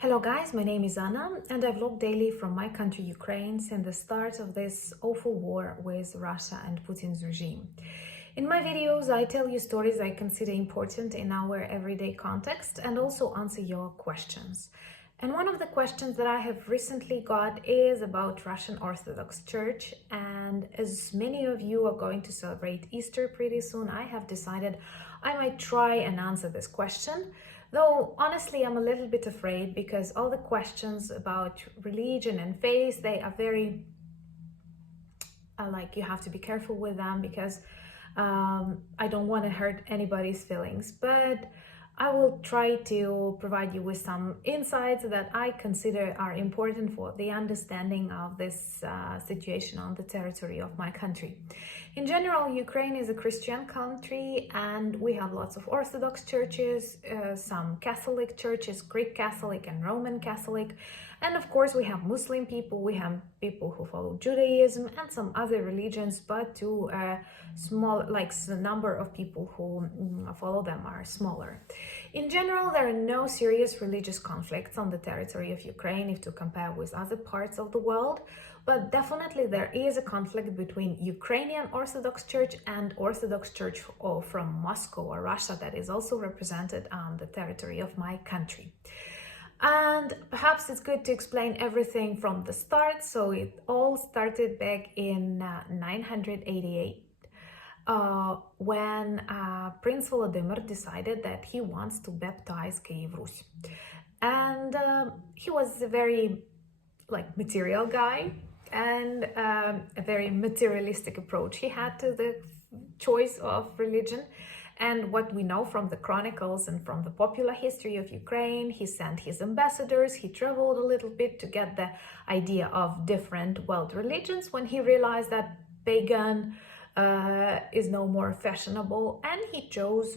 Hello guys, my name is Anna and I vlog daily from my country Ukraine since the start of this awful war with Russia and Putin's regime. In my videos I tell you stories I consider important in our everyday context and also answer your questions. And one of the questions that I have recently got is about Russian Orthodox Church, and as many of you are going to celebrate Easter pretty soon, I have decided I might try and answer this question. Though honestly, I'm a little bit afraid because all the questions about religion and faith, they are very, you have to be careful with them because I don't want to hurt anybody's feelings. But I will try to provide you with some insights that I consider are important for the understanding of this situation on the territory of my country. In general, Ukraine is a Christian country and we have lots of Orthodox churches, some Catholic churches, Greek Catholic and Roman Catholic. And of course, we have Muslim people, we have people who follow Judaism and some other religions, but to a small, the number of people who follow them are smaller. In general, there are no serious religious conflicts on the territory of Ukraine if to compare with other parts of the world, but definitely there is a conflict between Ukrainian Orthodox Church and Orthodox Church from Moscow or Russia that is also represented on the territory of my country. And perhaps it's good to explain everything from the start. So it all started back in 988 when Prince Volodymyr decided that he wants to baptize Kiev Rus. And he was a very material guy and a very materialistic approach he had to the choice of religion. And what we know from the chronicles and from the popular history of Ukraine, he sent his ambassadors, he traveled a little bit to get the idea of different world religions when he realized that pagan is no more fashionable, and he chose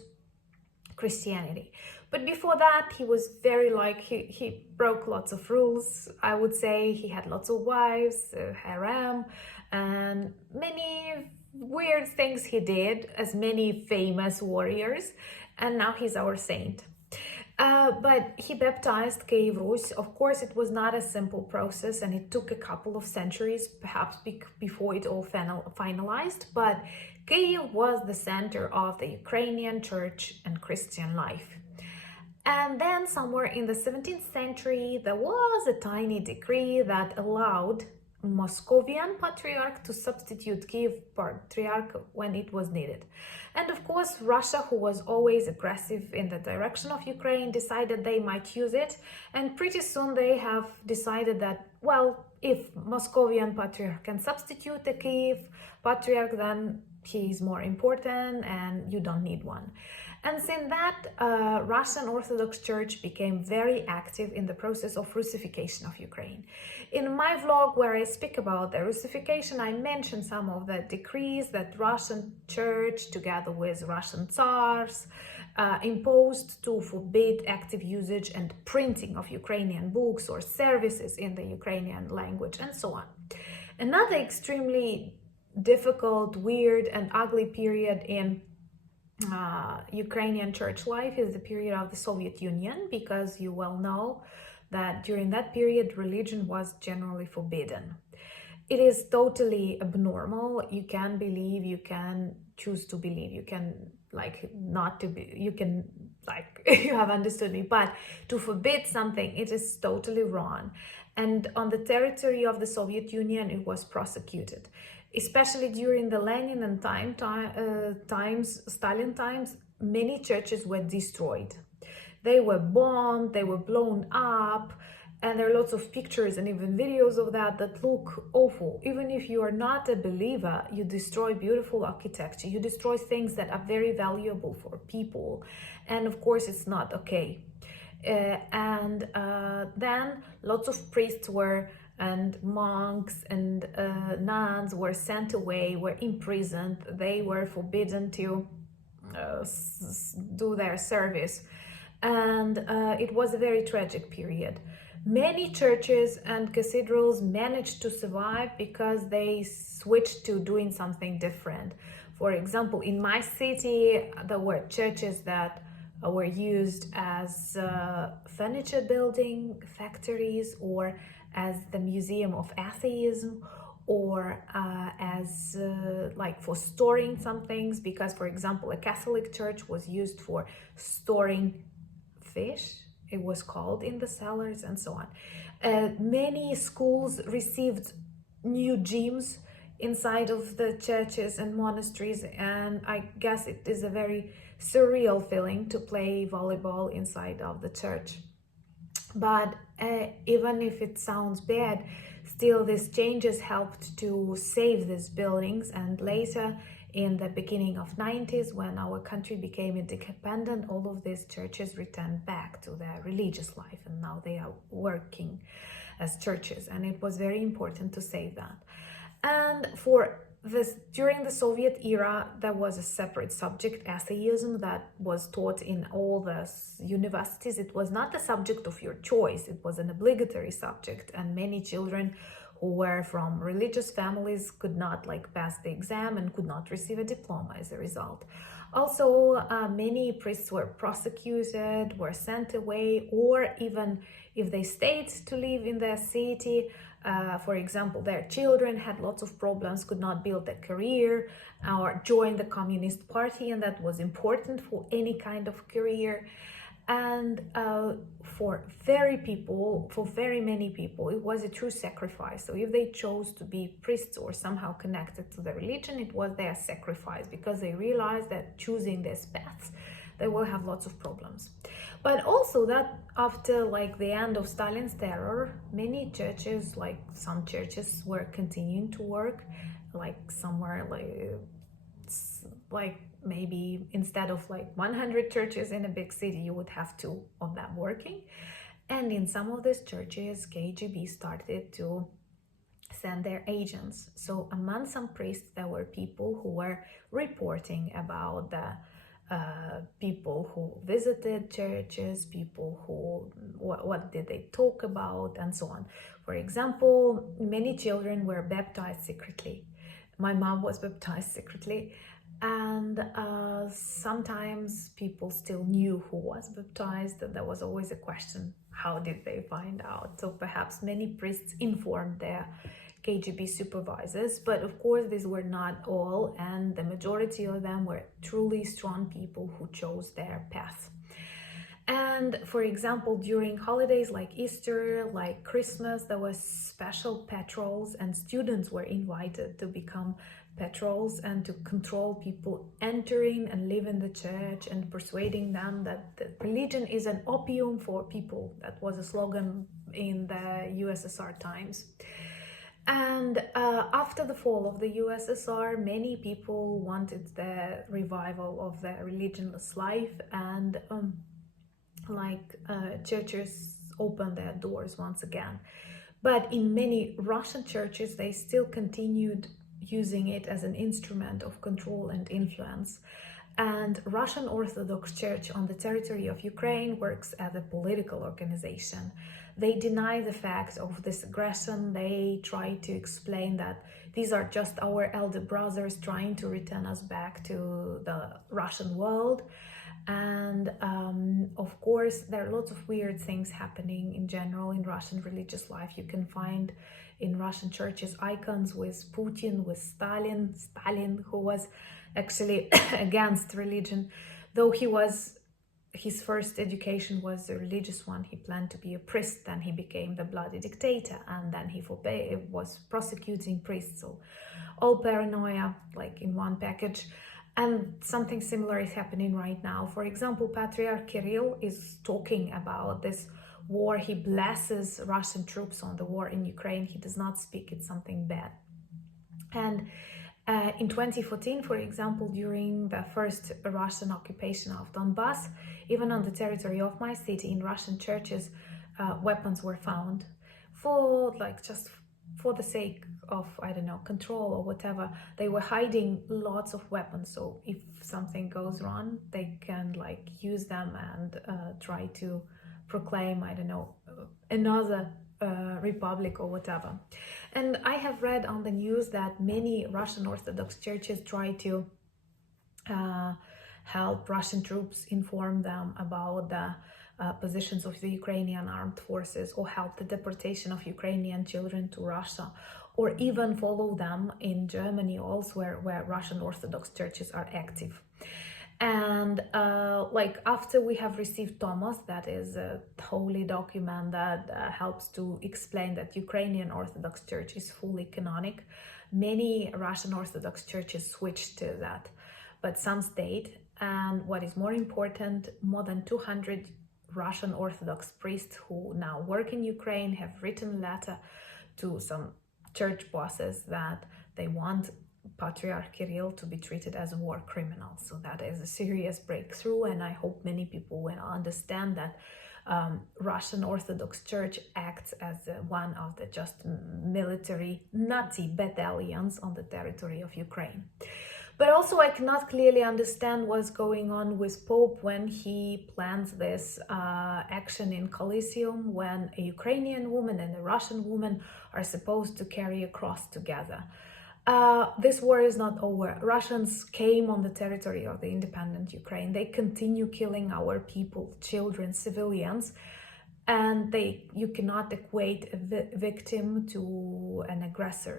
Christianity. But before that, he was very he broke lots of rules. I would say he had lots of wives, harem, and many weird things he did, as many famous warriors, and now he's our saint. But he baptized Kiev Rus. Of course, it was not a simple process and it took a couple of centuries, perhaps before it all finalized, but Kiev was the center of the Ukrainian church and Christian life. And then somewhere in the 17th century, there was a tiny decree that allowed Moscovian Patriarch to substitute Kiev Patriarch when it was needed. And of course, Russia, who was always aggressive in the direction of Ukraine, decided they might use it. And pretty soon they have decided that, well, if Moscovian Patriarch can substitute the Kiev Patriarch, then he is more important and you don't need one. And since that, Russian Orthodox Church became very active in the process of Russification of Ukraine. In my vlog where I speak about the Russification, I mentioned some of the decrees that Russian Church, together with Russian Tsars, imposed to forbid active usage and printing of Ukrainian books or services in the Ukrainian language, and so on. Another extremely difficult, weird, and ugly period in Ukrainian church life is the period of the Soviet Union, because you well know that during that period religion was generally forbidden. It is totally abnormal. You can believe, you can choose to believe, you can not to be, you can you have understood me, but to forbid something, it is totally wrong. And on the territory of the Soviet Union, it was prosecuted. Especially during the Lenin and Stalin times, many churches were destroyed. They were bombed, they were blown up, and there are lots of pictures and even videos of that look awful. Even if you are not a believer, you destroy beautiful architecture, you destroy things that are very valuable for people, and of course it's not okay. Then lots of priests and monks and nuns were sent away, were imprisoned, they were forbidden to do their service. And it was a very tragic period. Many churches and cathedrals managed to survive because they switched to doing something different. For example, in my city, there were churches that were used as furniture building factories, or as the Museum of Atheism, or as like for storing some things, because for example a Catholic church was used for storing fish, it was called, in the cellars, and so on. Many schools received new gyms inside of the churches and monasteries, and I guess it is a very surreal feeling to play volleyball inside of the church. But even if it sounds bad, still these changes helped to save these buildings, and later in the beginning of 90s, when our country became independent, all of these churches returned back to their religious life, and now they are working as churches, and it was very important to save that. And for this, during the Soviet era, there was a separate subject, atheism, that was taught in all the universities. It was not a subject of your choice, it was an obligatory subject, and many children who were from religious families could not pass the exam and could not receive a diploma as a result. Also, many priests were prosecuted, were sent away, or even if they stayed to live in their city, for example, their children had lots of problems, could not build a career or join the Communist Party, and that was important for any kind of career. And for very many people, it was a true sacrifice. So if they chose to be priests or somehow connected to the religion, it was their sacrifice, because they realized that choosing this path, they will have lots of problems. But also that after the end of Stalin's terror, many churches, some churches were continuing to work, somewhere maybe instead of 100 churches in a big city, you would have 2 of them working. And in some of these churches, KGB started to send their agents. So among some priests, there were people who were reporting about the people who visited churches, people who, what did they talk about, and so on. For example, many children were baptized secretly. My mom was baptized secretly, and sometimes people still knew who was baptized, and there was always a question, how did they find out? So perhaps many priests informed their KGB supervisors, but of course these were not all, and the majority of them were truly strong people who chose their path. And for example, during holidays like Easter, like Christmas, there was special patrols, and students were invited to become patrols and to control people entering and live in the church, and persuading them that the religion is an opium for people. That was a slogan in the USSR times. And after the fall of the USSR, many people wanted the revival of the religionless life, and churches opened their doors once again. But in many Russian churches, they still continued using it as an instrument of control and influence. And Russian Orthodox Church on the territory of Ukraine works as a political organization. They deny the fact of this aggression. They try to explain that these are just our elder brothers trying to return us back to the Russian world. And of course, there are lots of weird things happening in general in Russian religious life. You can find in Russian churches icons with Putin, with Stalin, who was actually against religion, though his first education was a religious one. He planned to be a priest, then he became the bloody dictator, and then he was prosecuting priests. So all paranoia in one package. And something similar is happening right now. For example, Patriarch Kirill is talking about this war. He blesses Russian troops on the war in Ukraine. He does not speak it's something bad. And in 2014, for example, during the first Russian occupation of Donbass, even on the territory of my city, in Russian churches, weapons were found for just for the sake of, I don't know, control or whatever. They were hiding lots of weapons, so if something goes wrong, they can use them and try to proclaim, I don't know, another republic or whatever. And I have read on the news that many Russian Orthodox churches try to help Russian troops inform them about the positions of the Ukrainian armed forces, or help the deportation of Ukrainian children to Russia, or even follow them in Germany or elsewhere where Russian Orthodox churches are active. And like after we have received Thomas, that is a holy document that helps to explain that Ukrainian Orthodox Church is fully canonic, many Russian Orthodox churches switched to that, but some stayed. And what is more important, more than 200 Russian Orthodox priests who now work in Ukraine have written a letter to some church bosses that they want Patriarch Kirill to be treated as a war criminal. So that is a serious breakthrough, and I hope many people will understand that Russian Orthodox Church acts as one of the just military Nazi battalions on the territory of Ukraine. But also I cannot clearly understand what's going on with Pope when he plans this action in Coliseum, when a Ukrainian woman and a Russian woman are supposed to carry a cross together. This war is not over. Russians came on the territory of the independent Ukraine. They continue killing our people, children, civilians, and you cannot equate a victim to an aggressor.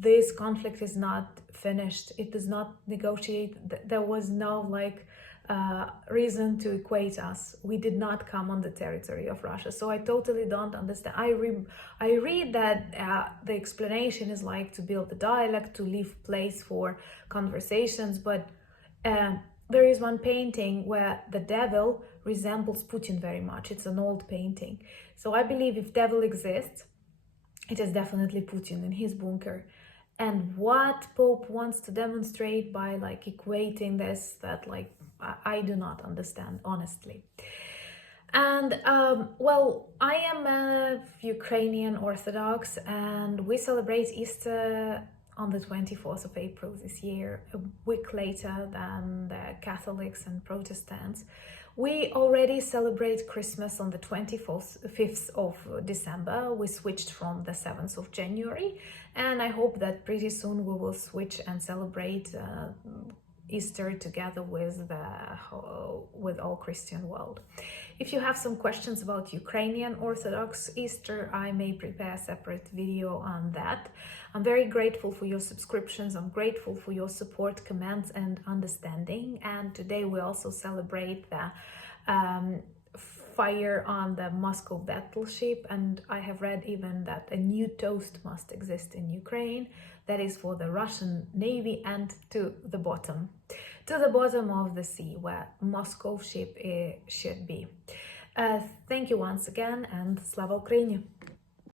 This conflict is not finished. It does not negotiate. There was no reason to equate us. We did not come on the territory of Russia. So I totally don't understand. I read that the explanation is like to build a dialogue, to leave place for conversations, but there is one painting where the devil resembles Putin very much. It's an old painting. So I believe if devil exists, it is definitely Putin in his bunker. And what Pope wants to demonstrate by equating this, that I do not understand, honestly. And well, I am a Ukrainian Orthodox, and we celebrate Easter on the 24th of April this year, a week later than the Catholics and Protestants. We already celebrate Christmas on the 25th of December. We switched from the 7th of January, and I hope that pretty soon we will switch and celebrate Easter together with all Christian world. If you have some questions about Ukrainian Orthodox Easter, I may prepare a separate video on that. I'm very grateful for your subscriptions. I'm grateful for your support, comments, and understanding. And today we also celebrate the fire on the Moscow battleship, and I have read even that a new toast must exist in Ukraine that is for the Russian Navy and to the bottom of the sea where Moscow ship should be. Thank you once again, and Slava Ukraini!